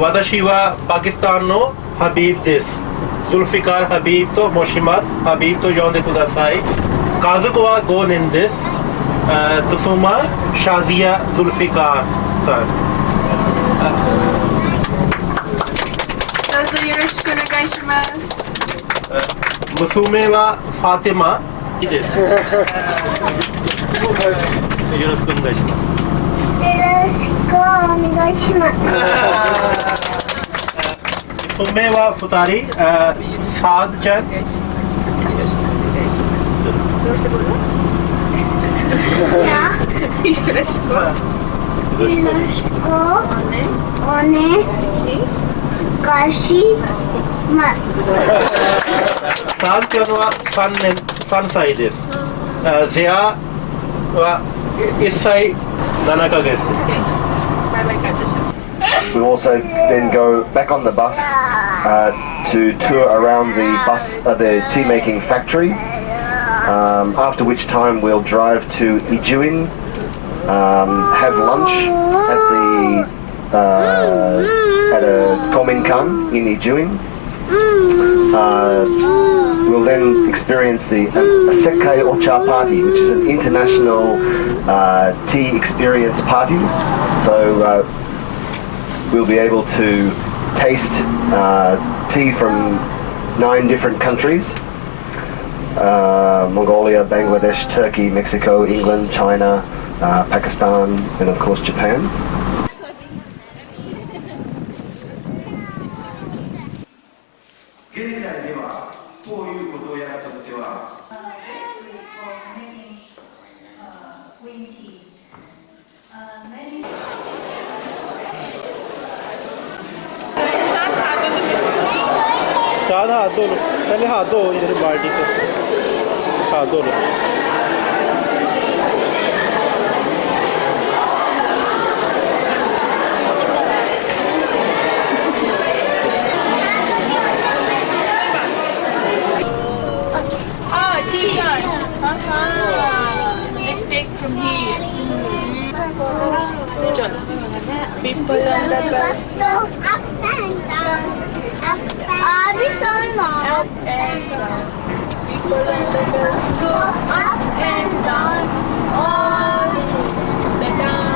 私はパキスタンのハビーブです。ズルフィカー・ハビーブと申します。ハビーブと呼んでください。家族は5人です。妻、シャジア・ズルフィカーさん。どうぞよろしくお願いします。娘はファティマです。よろしくお願いします。よろしくお願いします。娘は2人、サードちゃん。よろしく。お願いします。サードちゃんは3歳です。ゼアは1歳7ヶ月。We also then go back on the bus to tour around the tea making factory. After which time we'll drive to Ijuin, have lunch at a Kominkan in Ijuin. We'll then experience the Sekai Ocha party, which is an international tea experience party. So we'll be able to taste tea from 9 different countries. Mongolia, Bangladesh, Turkey, Mexico, England, China, Pakistan, and of course Japan. चार हाथ धो लो, पहले हाथ धो इधर बाल्टी से, हाथ धो लो। Tea time. Let's take from here. People on the bus. Up and down. Are we selling Up and down. People on the bus go up and down. All the down.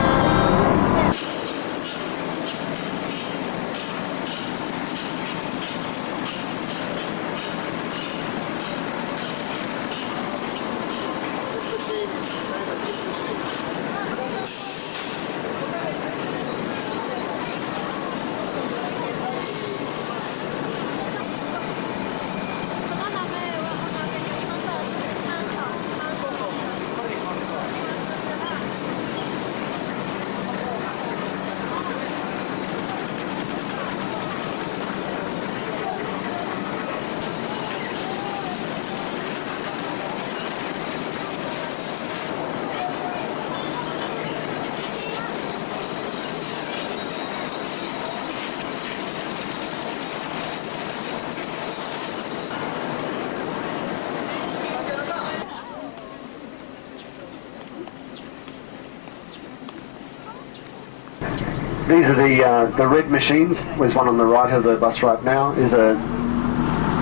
These are the red machines. There's one on the right of the bus right now. Is a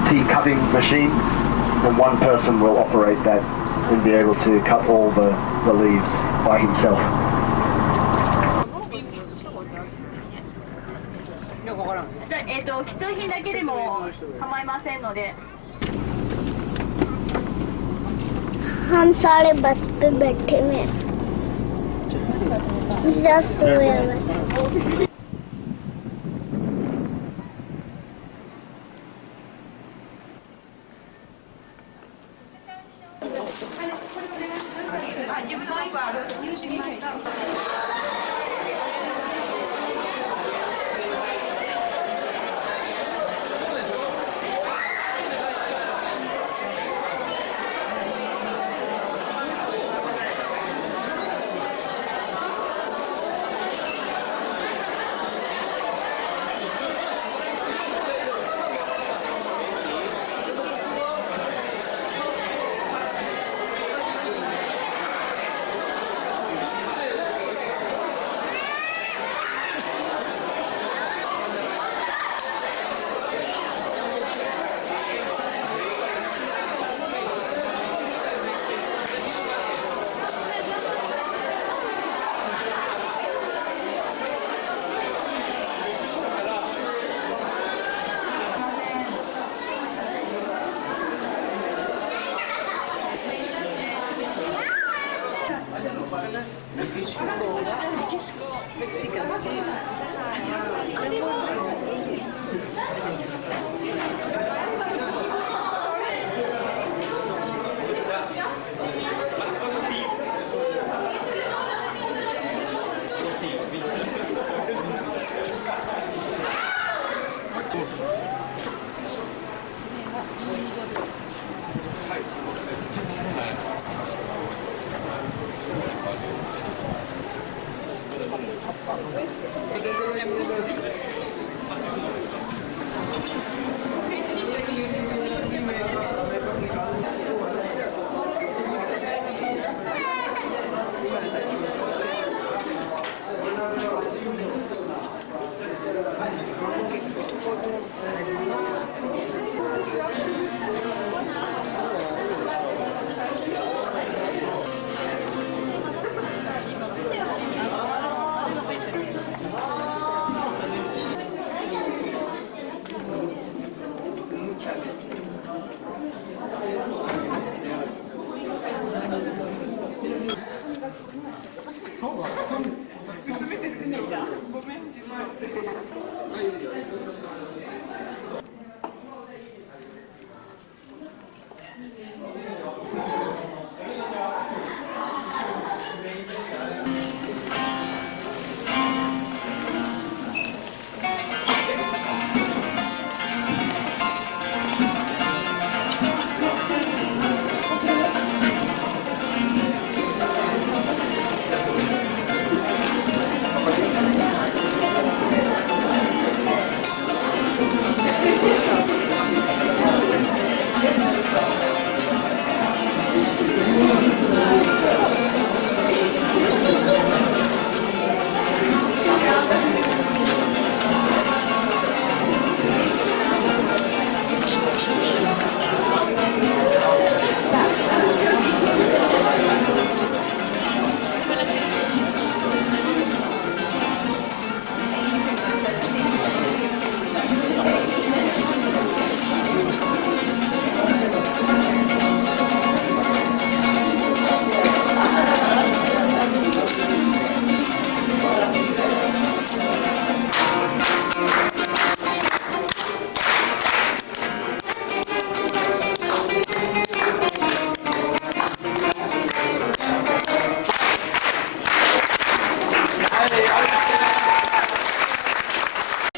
tea cutting machine, and one person will operate that and be able to cut all the leaves by himself. 貴重品だけでも構いませんので。हम सारे बस पे बैठे हुए हैं। सोया हुआ है।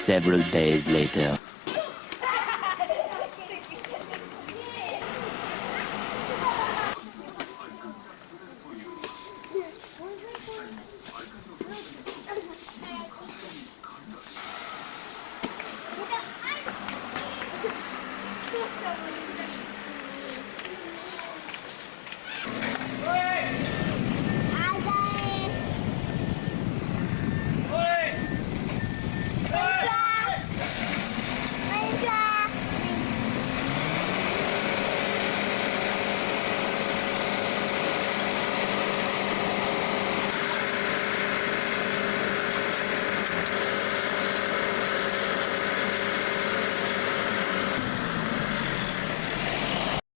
Several days later.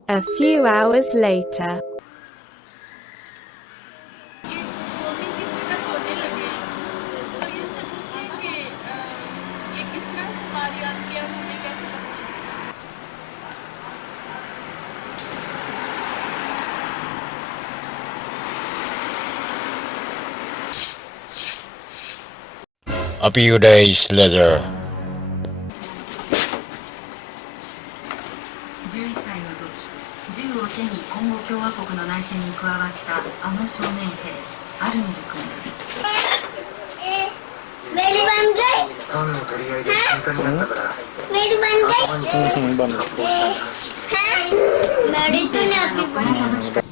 A few hours later. ये वोमिट की जरूरत होने लगे तो इन सब पूछिए कि ये किस तरह से बारी आती है और हमें कैसे पता चलेगा. A few days later. 11歳の時、銃を手にコンゴ共和国の内戦に加わったあの少年兵、アルミル君です。मेरी बन गई हाँ? मेरी बन गई हाँ? मेरी तो नहीं अभी बनी.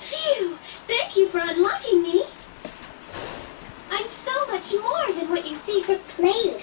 Phew! Thank you for unlocking me. I'm so much more than what you see for playlists.